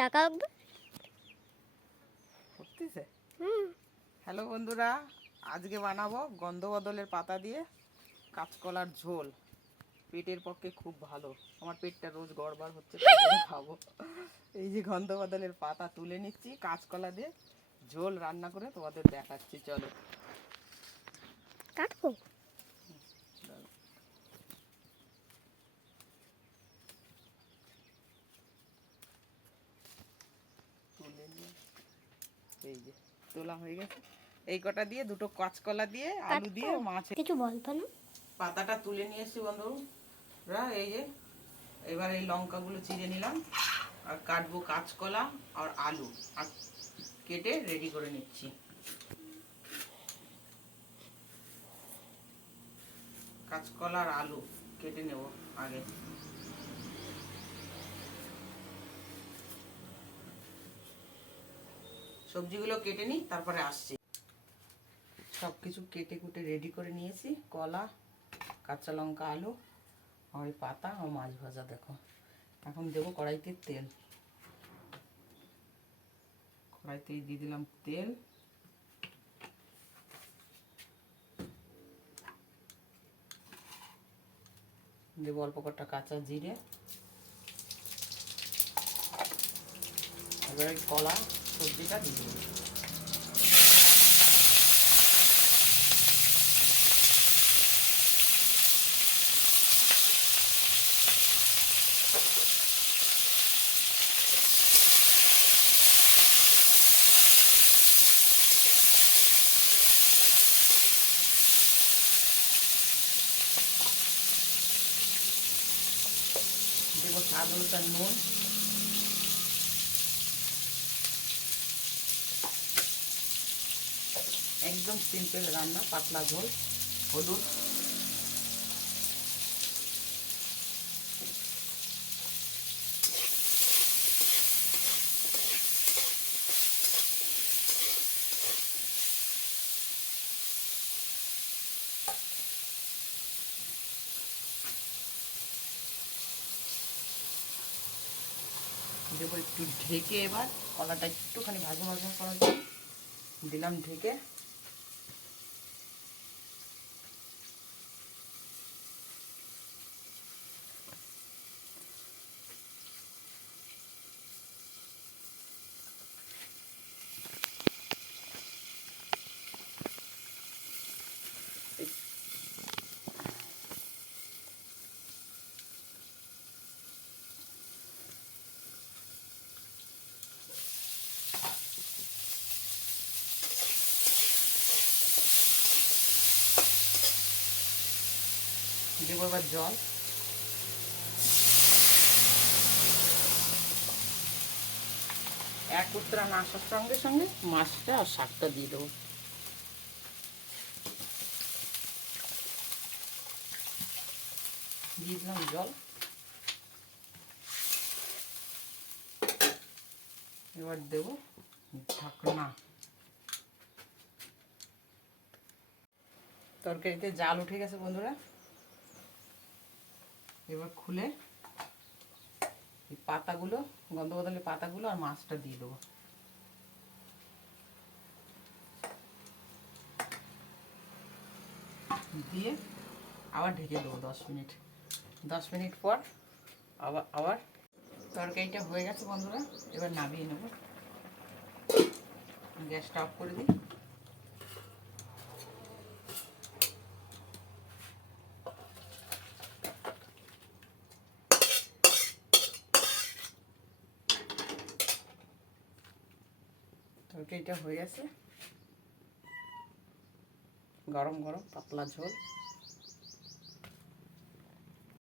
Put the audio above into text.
টাকা লাগবে সত্যিছে হ্যালো বন্ধুরা আজকে বানাবো গন্ধবদলের পাতা দিয়ে কাঁচকলার ঝোল। পেটের পক্ষে খুব ভালো। আমার পেটটা রোজ গড়বার হচ্ছে খাব। এই যে গন্ধবদলের পাতা তুলে নিচ্ছি কাঁচকলা দিয়ে ঝোল রান্না করে তোমাদের দেখাচ্ছি চলো। কাটবো তুলে নিয়ে এই যে তোলা হয়ে গেছে। এই কটা দিয়ে দুটো কাঁচকলা দিয়ে আলু দিয়ে মাছ কিছু বলবে না? পাতাটা তুলে নিয়ে এসেছি বন্ধুরা এই যে এবার এই লঙ্কাগুলো চিড়ে নিলাম আর কাটবো কাঁচকলা আর আলু আর কেটে রেডি করে নিচ্ছি। কাঁচকলা আর আলু কেটে নেব আগে। সবজিগুলো কেটে নিই, তারপরে আসছি। সব কিছু কেটে কুটে রেডি করে নিয়েছি। কলা, কাঁচা লঙ্কা, আলু, আর পাতা ও মাছ ভাজা, দেখো। এখন দেবো কড়াইতে তেল। কড়াইতে দিয়ে দিলাম তেল। দেবো অল্প কটা কাঁচা জিরে। এবারে কলা। সবজিটা দিয়ে দেবো। দেবো স্বাদ অনুসার নুন। একদম সিম্পল রান্না, পাতলা ঝোল, হলুদ। দেবো একটু ঢেকে এবার, কলাটা একটুখানি ভাজা ভাজা করার জন্য দিলাম ঢেকে। দেবো এবার জল। এক উত্তরা আসার সঙ্গে সঙ্গে মাছটা আর শাকটা দিয়ে দেবো। দিয়ে দিলাম জল। এবার দেব ঢাকনা। তরকারিতে জাল উঠে গেছে বন্ধুরা। এবার খুলে এই পাতাগুলো গন্ধ বদলের পাতাগুলো আর মাছটা দিয়ে দেবো। দিয়ে আবার ঢেকে দেবো দশ মিনিট। দশ মিনিট পর আবার আবার তরকারিটা হয়ে গেছে বন্ধুরা, এবার নামিয়ে নেব। গ্যাসটা অফ করে দিই। তরকারিটা হয়ে গেছে। গরম গরম পাতলা ঝোল।